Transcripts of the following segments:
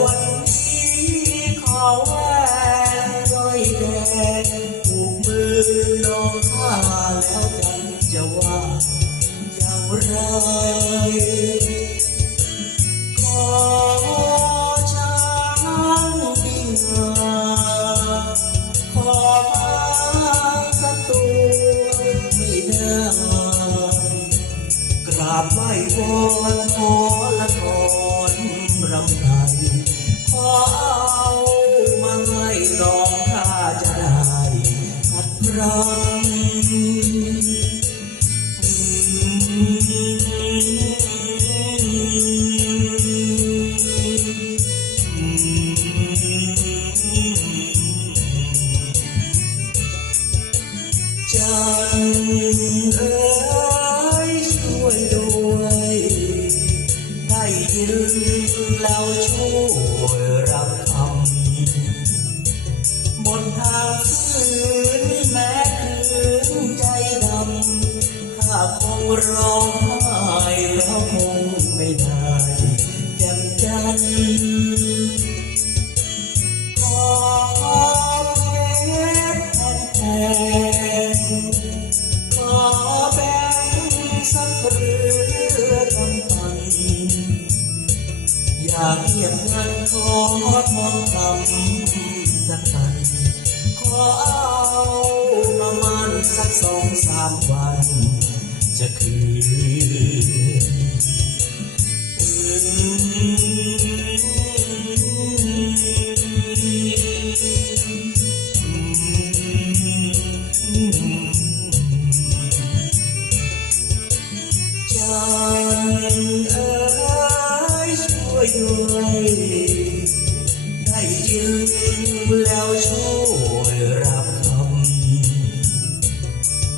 วันนี้ขอแหวนรอยแดงผูกมือลงท่าแล้วกัจะว่าอย่งไร รำจันเอ๋ยช่วยด้วยได้ยินแล้วช่วยรับคำบนทางฝืนแร้องไห้แล้วคงไม่ได้แจ่มจันทร์ขอเพชรแทนขอแบ่งสักเรือลำพันอยากเงียบงันขอมองคำ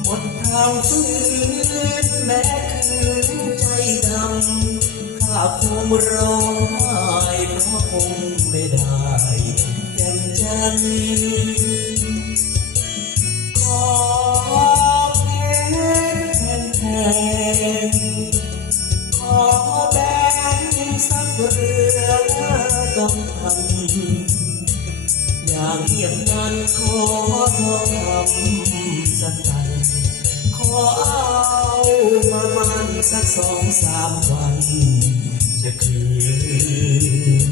มดทางฝืน คงร้องไห้เพราะคงไม่ได้แจ่มจันขอเพชรแทนขอแบ่งสักเรือกังพันอย่างเงียบงันขอทองคำสักตันขอเอามามันสักสองสามวัน จะคืน